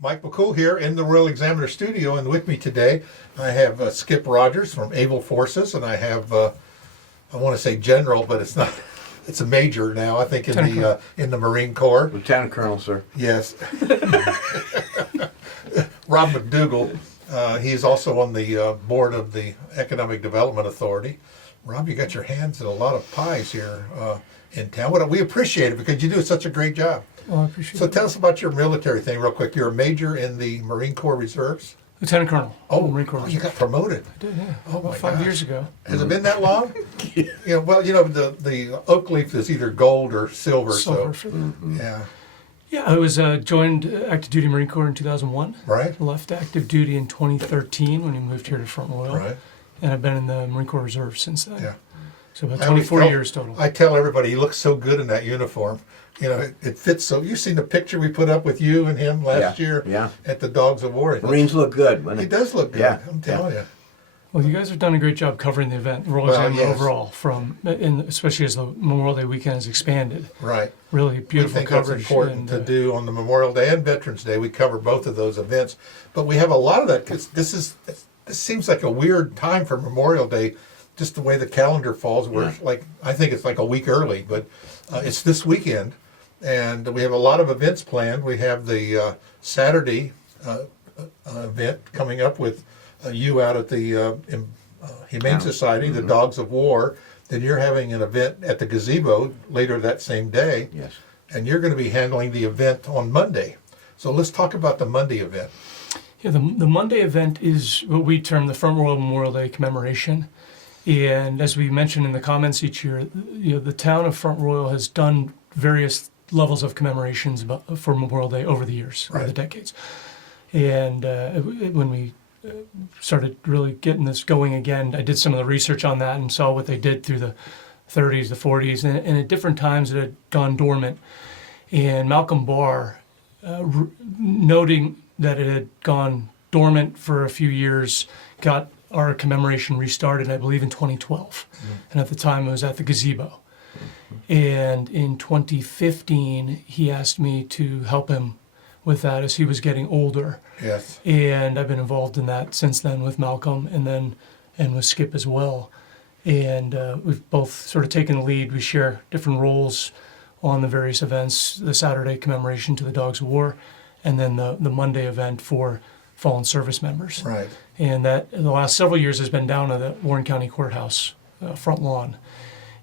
Mike McCool here in the Royal Examiner Studio, and with me today I have Skip Rogers from Able Forces, and I have I want to say General, but it's not. It's a major now, I think, in the Marine Corps. Lieutenant Colonel, sir. Yes. Rob McDougall. He is also on the board of the Economic Development Authority. Rob, you got your hands in a lot of pies here in town. We appreciate it because you do such a great job. Well, I appreciate it. So tell us about your military thing real quick. You're a major in the Marine Corps Reserves? Lieutenant Colonel. Marine Corps. You got promoted. I did, yeah. Oh, about 5 years ago. Has it been that long? The oak leaf is either gold or silver. Yeah. Yeah, I was joined active duty Marine Corps in 2001. Right. Left active duty in 2013 when we moved here to Front Royal. Right. And I've been in the Marine Corps Reserve since then. Yeah. So about 24 years total. I tell everybody, he looks so good in that uniform. You know, it fits so. You've seen the picture we put up with you and him last year at the Dogs of War. Marines look good. He does look good, I'm telling you. Well, you guys have done a great job covering the event, Royal Examiner overall, especially as the Memorial Day weekend has expanded. Right. Really beautiful coverage. That's important to do on the Memorial Day and Veterans Day. We cover both of those events, but we have a lot of that because this seems like a weird time for Memorial Day, just the way the calendar falls. We're I think it's like a week early, but it's this weekend. And we have a lot of events planned. We have the Saturday event coming up with you out at the Humane Society, the Dogs of War. Then you're having an event at the gazebo later that same day. Yes. And you're going to be handling the event on Monday. So let's talk about the Monday event. Yeah, the Monday event is what we term the Front Royal Memorial Day Commemoration. And as we mentioned in the comments each year, the town of Front Royal has done various levels of commemorations for Memorial Day over the years, over the decades. And when we started really getting this going again, I did some of the research on that and saw what they did through the 30s, the 40s, and at different times it had gone dormant. And Malcolm Barr, noting that it had gone dormant for a few years, got our commemoration restarted, I believe, in 2012. And at the time it was at the gazebo. And in 2015, he asked me to help him with that as he was getting older. Yes. And I've been involved in that since then with Malcolm and with Skip as well. And we've both sort of taken the lead. We share different roles on the various events, the Saturday commemoration to the Dogs of War, and then the Monday event for fallen service members. Right. And that in the last several years has been down at the Warren County Courthouse front lawn.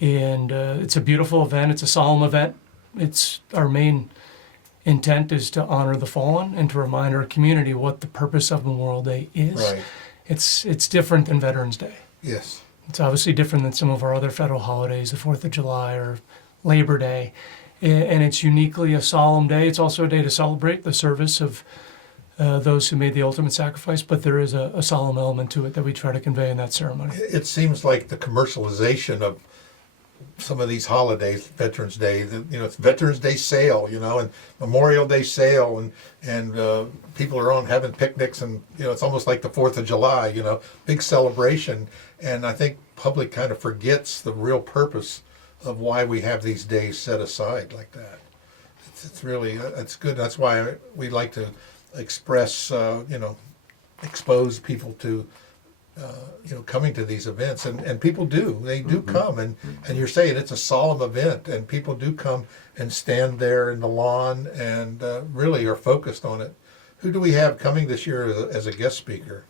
And it's a beautiful event. It's a solemn event. It's our main intent is to honor the fallen and to remind our community what the purpose of Memorial Day is. Right. It's different than Veterans Day. Yes. It's obviously different than some of our other federal holidays, the 4th of July or Labor Day. And it's uniquely a solemn day. It's also a day to celebrate the service of those who made the ultimate sacrifice, but there is a solemn element to it that we try to convey in that ceremony. It seems like the commercialization of some of these holidays, Veterans Day, it's Veterans Day sale, and Memorial Day sale, and people are on having picnics, and it's almost like the 4th of July, big celebration, and I think public kind of forgets the real purpose of why we have these days set aside like that. It's really it's good. That's why we like to express, expose people to. Coming to these events, and people they do come, and you're saying it's a solemn event, and people do come and stand there in the lawn and really are focused on it. Who do we have coming this year as a guest speaker?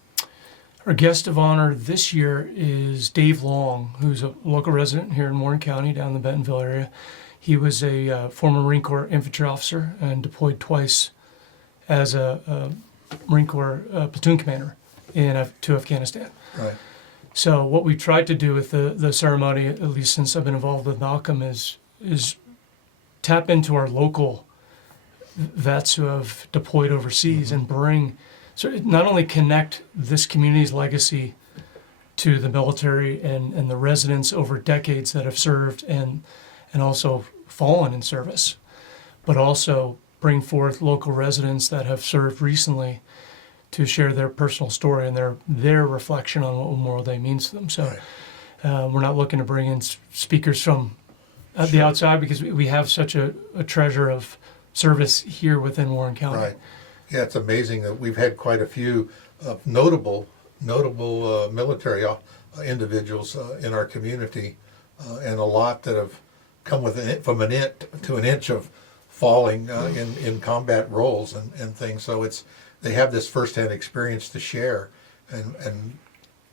Our guest of honor this year is Dave Long, who's a local resident here in Warren County, down in the Bentonville area. He was a former Marine Corps infantry officer and deployed twice as a Marine Corps platoon commander to Afghanistan. Right. So what we tried to do with the ceremony, at least since I've been involved with Malcolm, is tap into our local vets who have deployed overseas and not only connect this community's legacy to the military and the residents over decades that have served and also fallen in service, but also bring forth local residents that have served recently to share their personal story and their reflection on what Memorial Day means to them. So we're not looking to bring in speakers from the outside because we have such a treasure of service here within Warren County. Right. Yeah, it's amazing that we've had quite a few notable military individuals in our community, and a lot that have come from an inch to an inch of falling in combat roles and things. So they have this firsthand experience to share, and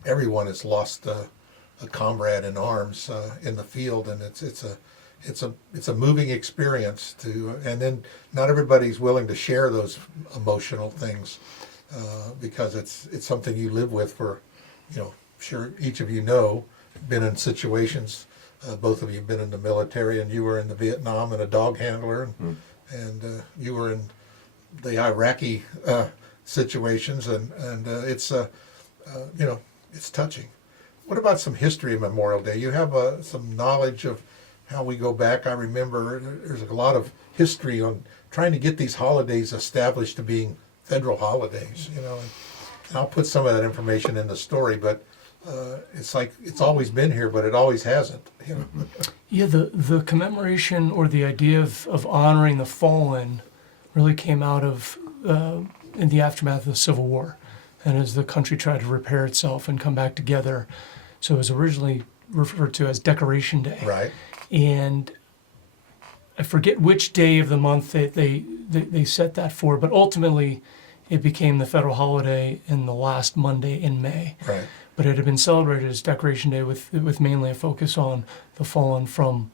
everyone has lost a comrade in arms in the field, and it's a moving experience and then not everybody's willing to share those emotional things because it's something you live with for, sure each of you been in situations, both of you have been in the military, and you were in the Vietnam and a dog handler, and you were in the Iraqi situations, and it's it's touching. What about some history of Memorial Day? You have some knowledge of how we go back. I remember there's a lot of history on trying to get these holidays established to being federal holidays, and I'll put some of that information in the story, but it's like it's always been here, but it always hasn't. Yeah, the commemoration or the idea of honoring the fallen really came out of in the aftermath of the Civil War, and as the country tried to repair itself and come back together. So it was originally referred to as Decoration Day. Right. And I forget which day of the month they set that for, but ultimately it became the federal holiday in the last Monday in May. Right. But it had been celebrated as Decoration Day with mainly a focus on the fallen from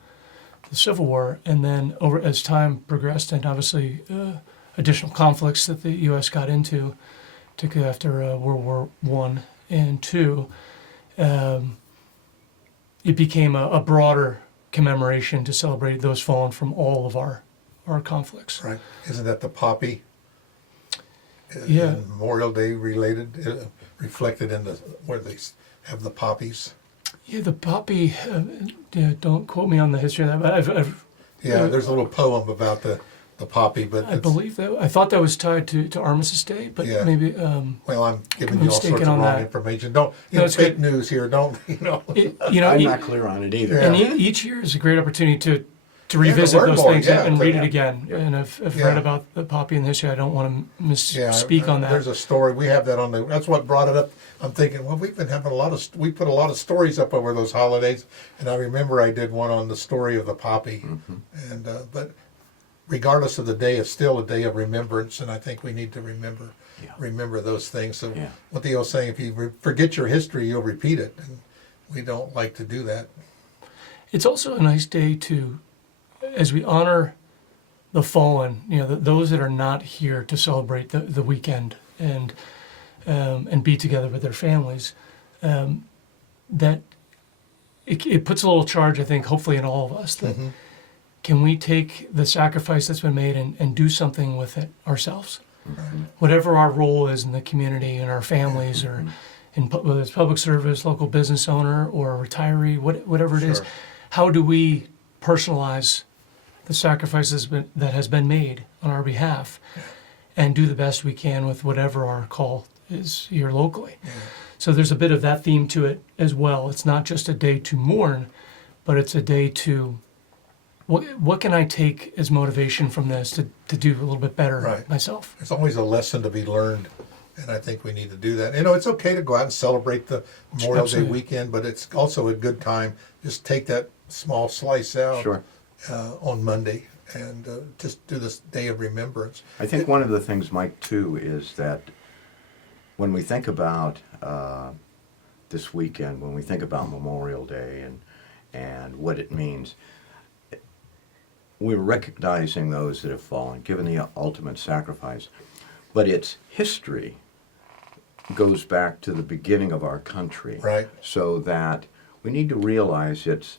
the Civil War. And then as time progressed, and obviously additional conflicts that the U.S. got into, particularly after World War I and II, it became a broader commemoration to celebrate those fallen from all of our conflicts. Right. Isn't that the poppy? Yeah. Memorial Day related, reflected in where they have the poppies. Yeah, the poppy. Don't quote me on the history of that, but I've there's a little poem about the poppy, but I believe that. I thought that was tied to Armistice Day, but maybe. Well, I'm giving you all sorts of on wrong that. information. Don't fake news here. Don't I'm not clear on it either. And each year is a great opportunity to revisit learn those more, things and read it again. Yeah. And I've read about the poppy and the history. I don't want to misspeak on that. There's a story. We have that on that's what brought it up. I'm thinking, well, we've been having we put a lot of stories up over those holidays, and I remember I did one on the story of the poppy, and but regardless of the day, it's still a day of remembrance, and I think we need to remember those things. So what the old saying, if you forget your history, you'll repeat it, and we don't like to do that. It's also a nice day to, as we honor the fallen, those that are not here to celebrate the weekend and be together with their families, that it puts a little charge, I think, hopefully in all of us, that can we take the sacrifice that's been made and do something with it ourselves? Whatever our role is in the community, in our families, or whether it's public service, local business owner, or a retiree, whatever it is, how do we personalize the sacrifices that has been made on our behalf and do the best we can with whatever our call is here locally? So there's a bit of that theme to it as well. It's not just a day to mourn, but it's a day to what can I take as motivation from this to do a little bit better myself? There's always a lesson to be learned, and I think we need to do that. It's okay to go out and celebrate the Memorial Day weekend, but it's also a good time. Just take that small slice out on Monday and just do this day of remembrance. I think one of the things, Mike, too, is that when we think about this weekend, when we think about Memorial Day and what it means, we're recognizing those that have fallen, given the ultimate sacrifice. But its history goes back to the beginning of our country. Right. So that we need to realize it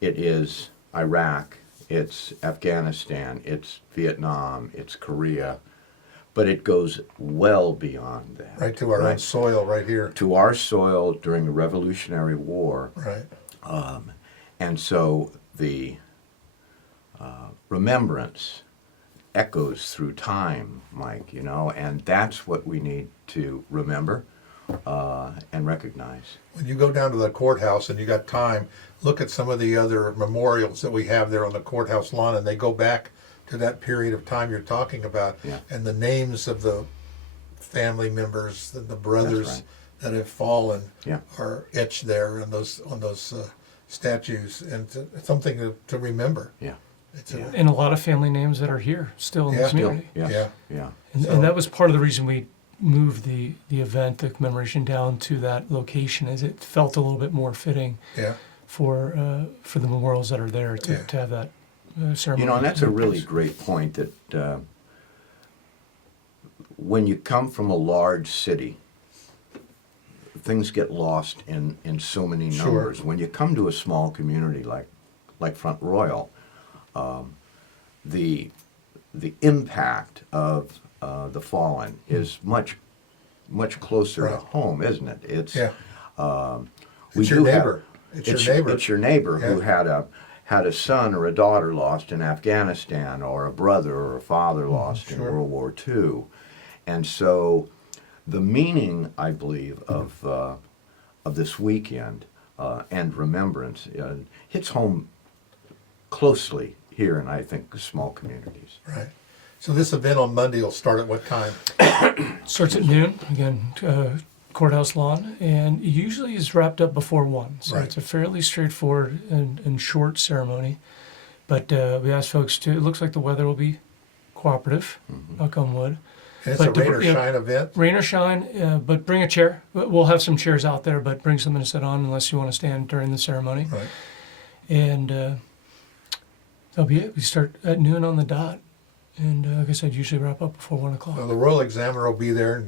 is Iraq, it's Afghanistan, it's Vietnam, it's Korea, but it goes well beyond that. Right to our own soil right here. To our soil during the Revolutionary War. Right. And so the remembrance echoes through time, Mike, and that's what we need to remember and recognize. When you go down to the courthouse and you got time, look at some of the other memorials that we have there on the courthouse lawn, and they go back to that period of time you're talking about. Yeah. And the names of the family members, the brothers right. that have fallen Yeah. are etched there on those statues, and it's something to remember. Yeah. It's Yeah. And a lot of family names that are here still in Yeah. the Still, community. Yes. Yeah. Yeah. And, So- and that was part of the reason we moved the event, the commemoration, down to that location, is it felt a little bit more fitting Yeah. for the memorials that are there to, Yeah. to have that ceremony. You know, and that's a really great point that when you come from a large city, things get lost in so many Sure. numbers. When you come to a small community like Front Royal, the impact of the fallen is much closer to Right. home, isn't it? It's Yeah. we It's your do have- neighbor. It's your neighbor. It's your neighbor who Yeah. had a son or a daughter lost in Afghanistan, or a brother or a father lost in sure. World War II, and so the meaning, I believe, of this weekend and remembrance hits home closely here in, I think, small communities. Right. So this event on Monday will start at what time? Starts at noon, again, courthouse lawn, and it usually is wrapped up before 1. So Right. it's a fairly straightforward and short ceremony. But we ask folks to, it looks like the weather will be cooperative, knock on wood. And it's But a the- rain or yeah. shine event? Rain or shine, but bring a chair. We'll have some chairs out there, but bring something to sit on unless you want to stand during the ceremony. Right. And that'll be it. We start at noon on the dot. And like I said, usually wrap up before 1 o'clock. Well, the Royal Examiner will be there,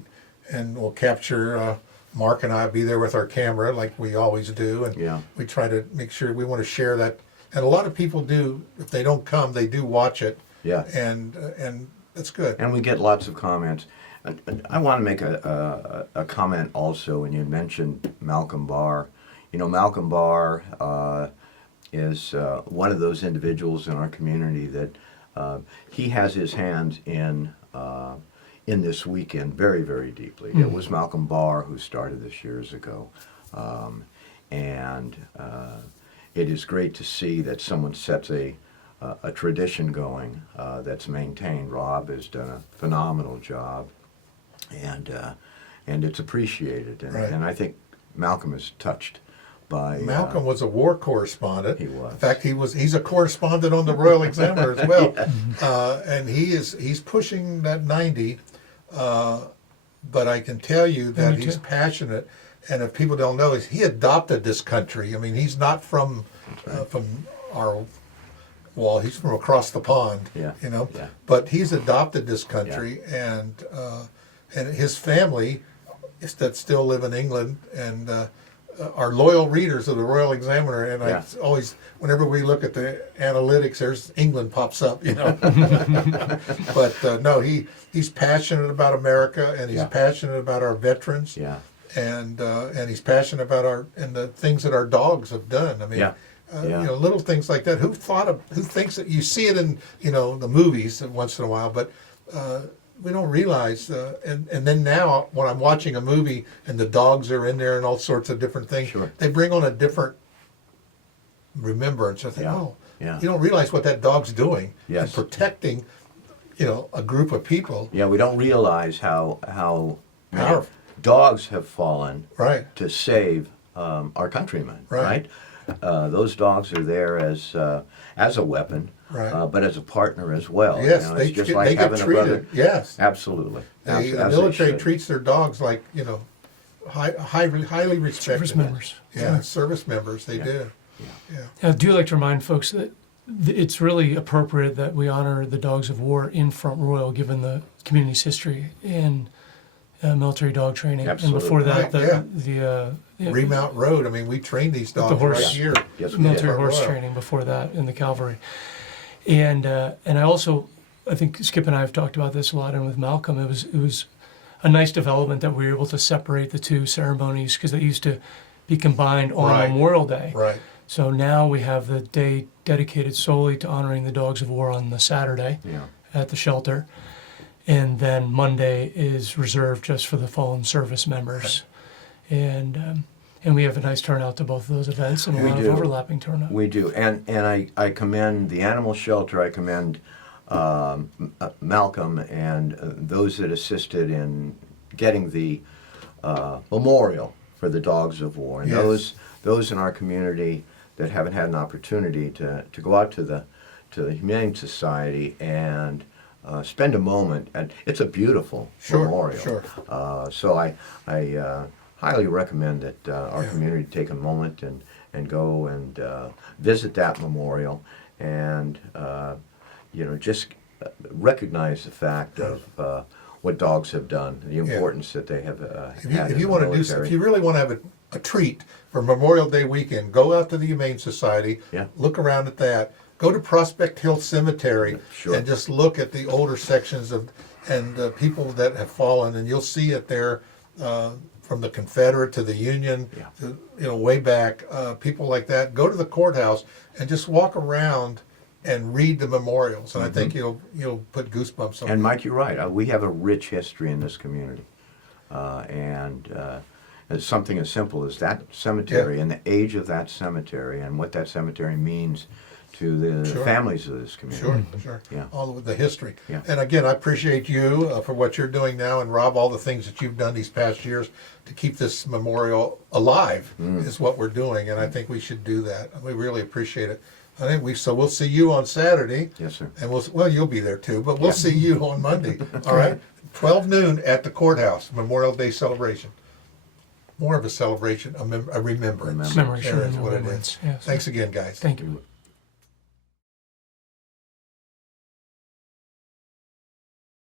and we'll capture, Mark and I will be there with our camera like we always do. And Yeah. we try to make sure we want to share that. And a lot of people do, if they don't come, they do watch it. Yeah. And it's good. And we get lots of comments. And I want to make a comment also when you mentioned Malcolm Barr. You know, Malcolm Barr is one of those individuals in our community that he has his hands in this weekend very, very deeply. It was Malcolm Barr who started this years ago. And it is great to see that someone sets a tradition going that's maintained. Rob has done a phenomenal job, and it's appreciated. And, Right. and I think Malcolm is touched by Malcolm was a war correspondent. He was. In fact, he's a correspondent on the Royal Examiner as well. And he's pushing that 90. But I can tell you that Me he's too. passionate. And if people don't know, he adopted this country. I mean, he's not from our wall. He's from across the pond. Yeah. You know. Yeah. But he's adopted this country, and his family that still live in England and are loyal readers of the Royal Examiner. And Yeah. I always, whenever we look at the analytics, there's England pops up. You know. But no, he's passionate about America, and he's Yeah. passionate about our veterans. Yeah. And he's passionate about the things that our dogs have done. I mean, Yeah. Yeah. you know, little things like that. Who thinks that you see it in, you know, the movies once in a while, but we don't realize. And then now when I'm watching a movie and the dogs are in there and all sorts of different things, Sure. they bring on a different remembrance. I think, Yeah. oh, Yeah. you don't realize what that dog's doing Yes. and protecting, you know, a group of people. Yeah, we don't realize how many Powerful. dogs have fallen Right. to save our countrymen. Right. Those dogs are there as a weapon, Right. but as a partner as well. Yes, You know, they it's just get, like they get having a brother. treated. Yes. Absolutely. The As they military should. treats their dogs like, you know, highly respected. Service members. Yeah, service members, they Yeah. do. Yeah. I do like to remind folks that it's really appropriate that we honor the dogs of war in Front Royal, given the community's history in military dog training. Absolutely. And before that, Right, Remount Road, I mean, we train these dogs horse. right here. Yes, we military did. horse Royal. training before that in the cavalry. And I also, I think Skip and I have talked about this a lot, and with Malcolm, it was a nice development that we were able to separate the two ceremonies, because they used to be combined on Right. Memorial Day. Right. So now we have the day dedicated solely to honoring the dogs of war on the Saturday Yeah. at the shelter. And then Monday is reserved just for the fallen service members. And we have a nice turnout to both of those events, and a We lot do. of overlapping turnout. We do, and I commend the animal shelter. I commend Malcolm and those that assisted in getting the memorial for the dogs of war, and Yes. those in our community that haven't had an opportunity to go out to the Humane Society and spend a moment, and it's a beautiful Sure, memorial. sure. So I highly recommend that our Yeah. community take a moment and go and visit that memorial and just recognize the fact of what dogs have done, the importance that they have had. If in you the want to do, military. if you really want to have a treat for Memorial Day weekend, go out to the Humane Society. Yeah. Look around at that. Go to Prospect Hill Cemetery Sure. and just look at the older sections of people that have fallen, and you'll see it there from the Confederate to the Union, Yeah. to, way back. People like that. Go to the courthouse and just walk around and read the memorials, and I think you'll put goosebumps on. And Mike, you're right. We have a rich history in this community, and it's something as simple as that cemetery and the age of that cemetery and what that cemetery means to the Sure. families of this community. Sure. Yeah. All of the history. Yeah. And again, I appreciate you for what you're doing now, and Rob, all the things that you've done these past years to keep this memorial alive is what we're doing, and I think we should do that. We really appreciate it. I think we'll see you on Saturday. Yes, sir. And you'll be there too, but we'll see you on Monday. All right? 12 noon at the courthouse, Memorial Day celebration. More of a celebration, a remembrance. Commemoration There and is what it remembrance, is. yes. Thanks again, guys. Thank you.